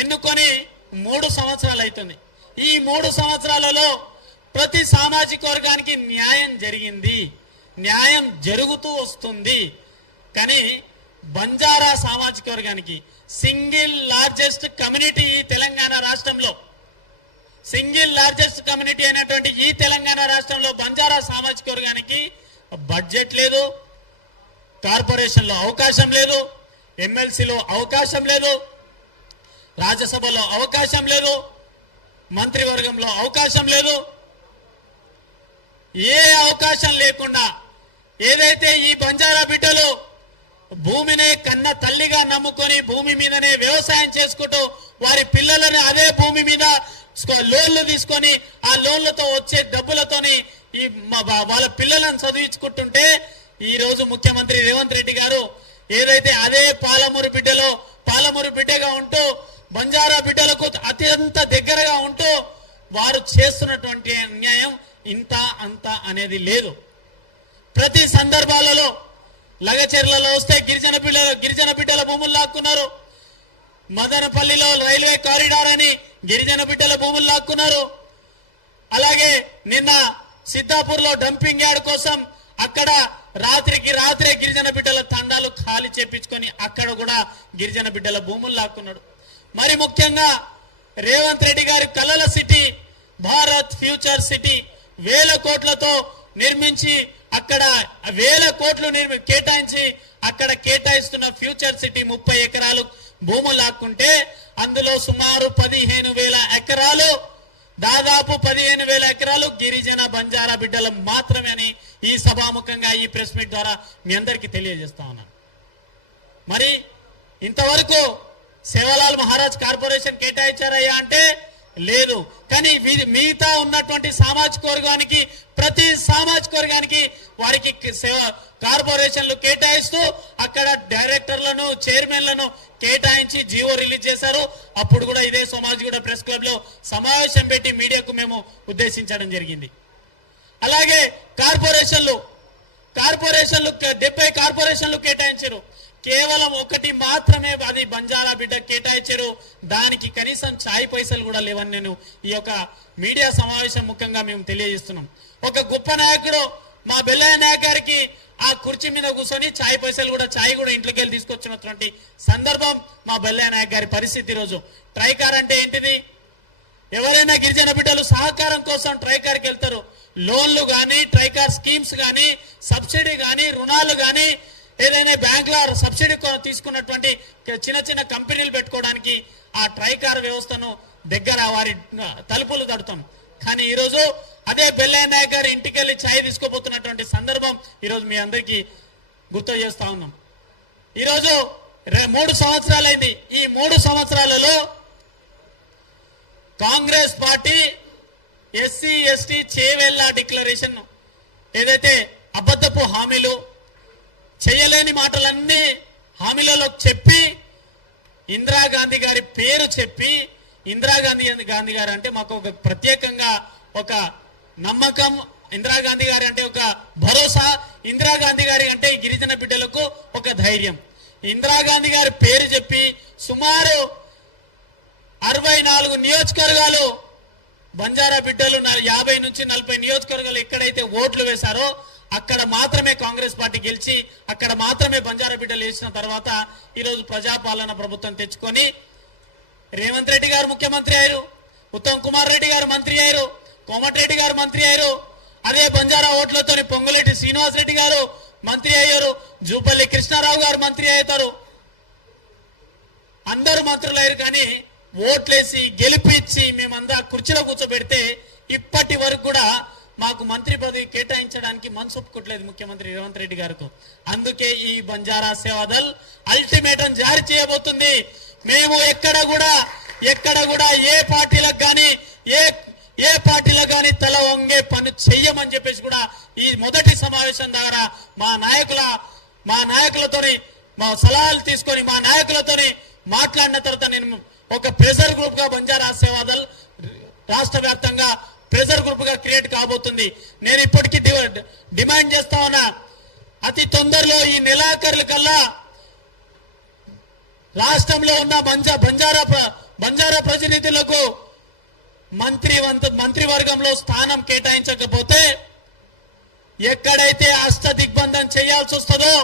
ఎన్నుకొని 3 సంవత్సరాలు అవుతుంది. ఈ 3 సంవత్సరాలలో ప్రతి సామాజిక వర్గానికి న్యాయం జరిగింది, న్యాయం జరుగుతూ వస్తుంది. కానీ బంజారా సామాజిక వర్గానికి సింగిల్ లార్జెస్ట్ కమ్యూనిటీ ఈ తెలంగాణ రాష్ట్రంలో, సింగిల్ లార్జెస్ట్ కమ్యూనిటీ అయినటువంటి ఈ తెలంగాణ రాష్ట్రంలో బంజారా సామాజిక వర్గానికి బడ్జెట్ లేదు, కార్పొరేషన్లో అవకాశం లేదు, ఎమ్మెల్సీలో అవకాశం లేదు, రాజ్యసభలో అవకాశం లేదు, మంత్రివర్గంలో అవకాశం లేదు. ఏ అవకాశం లేకుండా ఏదైతే ఈ బంజారా బిడ్డలు భూమినే కన్న తల్లిగా నమ్ముకొని భూమి మీదనే వ్యవసాయం చేసుకుంటూ వారి పిల్లలను అదే భూమి మీద లోన్లు తీసుకొని ఆ లోన్లతో వచ్చే డబ్బులతోని ఈ వాళ్ళ పిల్లలను చదివించుకుంటుంటే ఈ రోజు ముఖ్యమంత్రి రేవంత్ రెడ్డి గారు ఏదైతే అదే పాలమూరు బిడ్డగా ఉంటూ బంజారా బిడ్డలకు అత్యంత దగ్గరగా ఉంటూ వారు చేస్తున్నటువంటి అన్యాయం ఇంత అంత అనేది లేదు. ప్రతి సందర్భాలలో లగచెర్లలో వస్తే గిరిజన బిడ్డల భూములు లాక్కున్నారు, మదనపల్లిలో రైల్వే కారిడార్ అని గిరిజన బిడ్డల భూములు లాక్కున్నారు. అలాగే నిన్న సిద్ధాపూర్ లో డంపింగ్ యార్డ్ కోసం అక్కడ రాత్రికి రాత్రే గిరిజన బిడ్డల తండాలు ఖాళీ చేపించుకొని అక్కడ కూడా గిరిజన బిడ్డల భూములు లాక్కున్నాడు. మరి ముఖ్యంగా రేవంత్ రెడ్డి గారి కలల సిటీ భారత్ ఫ్యూచర్ సిటీ 1000 కోట్లతో నిర్మించి అక్కడ 1000 కోట్లు కేటాయించి అక్కడ కేటాయిస్తున్న ఫ్యూచర్ సిటీ 30 ఎకరాలు భూములు లాక్కుంటే అందులో సుమారు 15,000 ఎకరాలు, దాదాపు 15,000 ఎకరాలు గిరిజన బంజారా బిడ్డలు మాత్రమే అని ఈ సభాముఖంగా ఈ ప్రెస్ మీట్ ద్వారా మీ అందరికీ తెలియజేస్తా ఉన్నాను. మరి ఇంతవరకు సేవలాల్ మహారాజ్ కార్పొరేషన్ కేటాయించారయ్యా అంటే లేదు. కానీ మిగతా ఉన్నటువంటి సామాజిక వర్గానికి ప్రతి సామాజిక వర్గానికి వారికి కార్పొరేషన్లు కేటాయిస్తూ అక్కడ డైరెక్టర్లను చైర్మన్లను కేటాయించి జీవో రిలీజ్ చేశారు. అప్పుడు కూడా ఇదే సోమాజిగూడ ప్రెస్ క్లబ్ లో సమావేశం పెట్టి మీడియాకు మేము ఉద్దేశించడం జరిగింది. అలాగే కార్పొరేషన్లు 70 కార్పొరేషన్లు కేటాయించారు. కేవలం 1 మాత్రమే అది బంజారా బిడ్డ కేటాయించారు. దానికి కనీసం చాయ్ పైసలు కూడా లేవని నేను ఈ యొక్క మీడియా సమావేశం ముఖ్యంగా మేము తెలియజేస్తున్నాం. ఒక గొప్ప నాయకుడు మా బెల్లయ్య నాయక్ గారికి ఆ కుర్చీ మీద కూర్చొని చాయ్ పైసలు కూడా చాయ్ కూడా ఇంట్లోకి వెళ్ళి తీసుకొచ్చినటువంటి సందర్భం మా బెల్లయ్య నాయక్ గారి పరిస్థితి. ఈరోజు ట్రైకార్ అంటే ఏంటిది? ఎవరైనా గిరిజన బిడ్డలు సహకారం కోసం ట్రైకార్కి వెళ్తారు. లోన్లు కానీ, ట్రైకార్ స్కీమ్స్ కానీ, సబ్సిడీ కానీ, రుణాలు కానీ, ఏదైనా బ్యాంకుల సబ్సిడీ తీసుకున్నటువంటి చిన్న చిన్న కంపెనీలు పెట్టుకోవడానికి ఆ ట్రైకార్ వ్యవస్థను దగ్గర వారి తలుపులు తడుతాం. కానీ ఈరోజు అదే బెల్లయ్య నాయక్ గారి ఇంటికి వెళ్ళి ఛాయ్ తీసుకోబోతున్నటువంటి సందర్భం ఈరోజు మీ అందరికీ గుర్తు చేస్తా ఉన్నాం. ఈరోజు 3 సంవత్సరాలైంది. ఈ 3 సంవత్సరాలలో Congress party SC ST Chevella declaration ఏదైతే అబద్ధపు హామీలు, చేయలేని మాటలన్నీ హామీలలో చెప్పి ఇందిరాగాంధీ గారి పేరు చెప్పి, ఇందిరాగాంధీ గారు అంటే మాకు ఒక ప్రత్యేకంగా ఒక నమ్మకం, ఇందిరాగాంధీ గారి అంటే ఒక భరోసా, ఇందిరాగాంధీ గారి అంటే గిరిజన బిడ్డలకు ఒక ధైర్యం. ఇందిరాగాంధీ గారి పేరు చెప్పి సుమారు 64 నియోజకవర్గాలు బంజారా బిడ్డలు 50 నుంచి 40 నియోజకవర్గాలు ఎక్కడైతే ఓట్లు వేశారో అక్కడ మాత్రమే కాంగ్రెస్ పార్టీ గెలిచి అక్కడ మాత్రమే బంజారా బిడ్డలు వేసిన తర్వాత ఈరోజు ప్రజాపాలన ప్రభుత్వం తెచ్చుకొని రేవంత్ రెడ్డి గారు ముఖ్యమంత్రి అయ్యారు, ఉత్తమ్ కుమార్ రెడ్డి గారు మంత్రి అయ్యారు, కోమటిరెడ్డి గారు మంత్రి అయ్యారు. అదే బంజారా ఓట్లతో పొంగులేటి శ్రీనివాస్ రెడ్డి గారు మంత్రి అయ్యారు, జూపల్లి కృష్ణారావు గారు మంత్రి అవుతారు. అందరూ మంత్రులు అయ్యారు. కానీ ఓట్లేసి గెలిపించి మేమంతా కుర్చీలో కూర్చోబెడితే ఇప్పటి వరకు కూడా మాకు మంత్రి పదవి కేటాయించడానికి మనసు ఒప్పుకోవట్లేదు ముఖ్యమంత్రి రేవంత్ రెడ్డి గారికి. అందుకే ఈ బంజారా సేవాదల్ అల్టిమేటం జారీ చేయబోతుంది. మేము ఎక్కడ కూడా ఏ పార్టీలకు కానీ తల వంగే పని చెయ్యమని చెప్పేసి కూడా ఈ మొదటి సమావేశం ద్వారా మా నాయకులతోని మా సలహాలు తీసుకొని మా నాయకులతోని మాట్లాడిన తర్వాత నేను ఒక ప్రెషర్ గ్రూప్ గా బంజారా సేవాదల్ రాష్ట్ర వ్యాప్తంగా ప్రెషర్ గ్రూప్ గా క్రియేట్ కాబోతుంది. నేను ఇప్పటికీ డిమాండ్ చేస్తా ఉన్నా, అతి తొందరలో ఈ నెలాఖరుల కల్లా రాష్ట్రంలో ఉన్న బంజారా బంజారా ప్రతినిధులకు మంత్రివర్గంలో స్థానం కేటాయించకపోతే ఎక్కడైతే అష్ట దిగ్బంధం చేయాల్సి వస్తుందో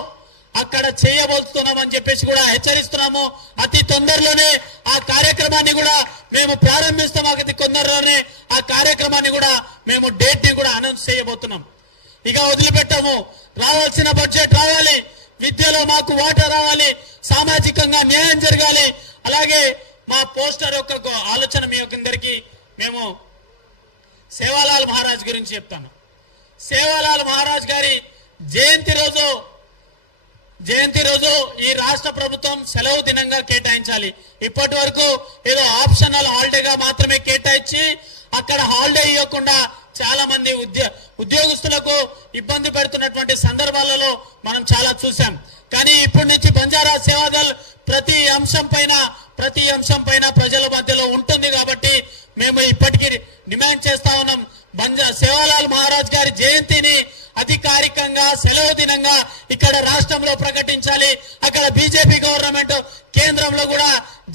అక్కడ చేయబోతున్నామని చెప్పేసి కూడా హెచ్చరిస్తున్నాము. అతి తొందరలోనే ఆ కార్యక్రమాన్ని కూడా మేము ప్రారంభిస్తాం. అతి తొందరలోనే ఆ కార్యక్రమాన్ని కూడా మేము డేట్ ని కూడా అనౌన్స్ చేయబోతున్నాం. ఇక వదిలిపెట్టాము. రావాల్సిన బడ్జెట్ రావాలి, విద్యలో మాకు వాటా రావాలి, సామాజికంగా న్యాయం జరగాలి. అలాగే మా పోస్టర్ యొక్క ఆలోచన మీ అందరికీ మేము సేవాలాల్ మహారాజ్ గురించి చెప్తాను. సేవాలాల్ మహారాజ్ గారి జయంతి రోజు ఈ రాష్ట్ర ప్రభుత్వం సెలవు దినంగా కేటాయించాలి. ఇప్పటి వరకు ఏదో ఆప్షనల్ హాలిడేగా మాత్రమే కేటాయించి అక్కడ హాలిడే ఇవ్వకుండా చాలా మంది ఉద్యోగస్తులకు ఇబ్బంది పెడుతున్నటువంటి సందర్భాలలో మనం చాలా చూసాం. కానీ ఇప్పటి నుంచి బంజారా సేవాదల్ ప్రతి అంశం పైన ప్రజల మధ్యలో ఉంటుంది కాబట్టి మేము ఇప్పటికీ డిమాండ్ చేస్తా ఉన్నాం. సేవాలాల్ మహారాజ్ గారి జయంతిని అధికారికంగా సెలవు దినంగా ఇక్కడ రాష్ట్రంలో ప్రకటించాలి. అక్కడ బీజేపీ గవర్నమెంట్ కేంద్రంలో కూడా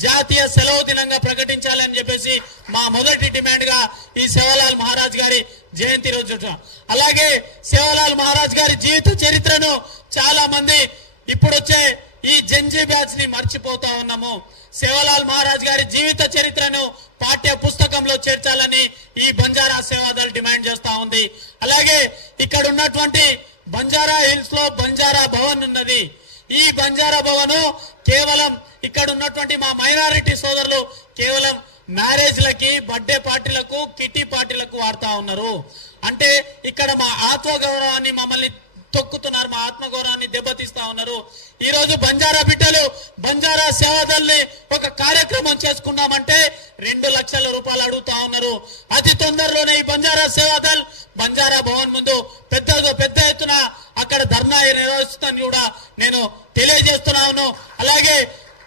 జాతీయ సెలవు దినంగా ప్రకటించాలి అని చెప్పేసి మా మొదటి డిమాండ్ గా ఈ సేవాలాల్ మహారాజ్ గారి జయంతి రోజు. అలాగే సేవాలాల్ మహారాజ్ గారి జీవిత చరిత్రను చాలా మంది ఇప్పుడు వచ్చే ఈ జంజీ బ్యాచ్ ని మర్చిపోతా ఉన్నాము. సేవాలాల్ మహారాజ్ గారి జీవిత చరిత్రను పాఠ్య పుస్తకంలో చేర్చాలని ఈ బంజారా సేవాదల్ డిమాండ్ చేస్తా ఉంది. అలాగే ఇక్కడ ఉన్నటువంటి బంజారా హిల్స్ లో బంజారా భవన్ ఉన్నది. ఈ బంజారా భవన్ కేవలం ఇక్కడ ఉన్నటువంటి మా మైనారిటీ సోదరులు కేవలం మ్యారేజ్లకి, బర్త్డే పార్టీలకు, కిటీ పార్టీలకు వాడుతా ఉన్నారు. అంటే ఇక్కడ మా ఆత్మగౌరవాన్ని మమ్మల్ని తొక్కుతున్నారు, మా ఆత్మగౌరవాన్ని దెబ్బతీస్తా ఉన్నారు. ఈ రోజు బంజారా బిడ్డలు బంజారా సేవాదల్ని ఒక కార్యక్రమం చేసుకున్నామంటే 2 లక్షల రూపాయలు అడుగుతా ఉన్నారు. అతి తొందరలోనే ఈ బంజారా సేవాదల్ బంజారా భవన్ ముందు పెద్ద ఎత్తున అక్కడ ధర్నా నిర్వహిస్తుందని కూడా నేను తెలియజేస్తున్నాను. అలాగే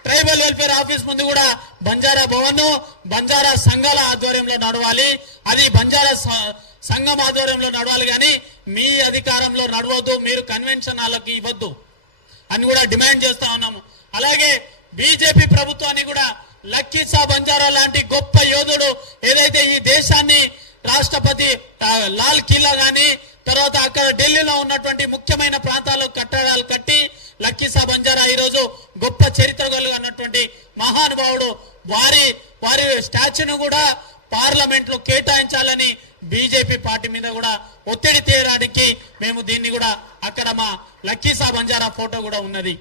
ట్రైబల్ వెల్ఫేర్ ఆఫీస్ ముందు కూడా బంజారా భవన్ బంజారా సంఘాల ఆధ్వర్యంలో నడవాలి. అది బంజారా సంఘం ఆధ్వర్యంలో నడవాలి, కానీ మీ అధికారంలో నడవద్దు, మీరు కన్వెన్షన్ హాల్కి ఇవ్వద్దు అని కూడా డిమాండ్ చేస్తా ఉన్నాము. అలాగే బీజేపీ ప్రభుత్వాన్ని కూడా లక్కీసా బంజారా లాంటి గొప్ప యోధుడు ఏదైతే ఈ దేశాన్ని రాష్ట్రపతి లాల్ కిల్లా గాని తర్వాత అక్కడ ఢిల్లీలో ఉన్నటువంటి ముఖ్యమైన ప్రాంతాల్లో కట్టడాలు కట్టి లక్కీసా బంజారా ఈ రోజు గొప్ప చరిత్ర కలిగినటువంటి మహానుభావుడు. వారి స్టాచ్యూను కూడా పార్లమెంట్ లో కేటాయించాలని బీజేపీ పార్టీ మీద కూడా ఒత్తిడి తేయడానికి మేము దీన్ని కూడా అక్కడ మా లక్కీసా బంజారా ఫోటో కూడా ఉన్నది.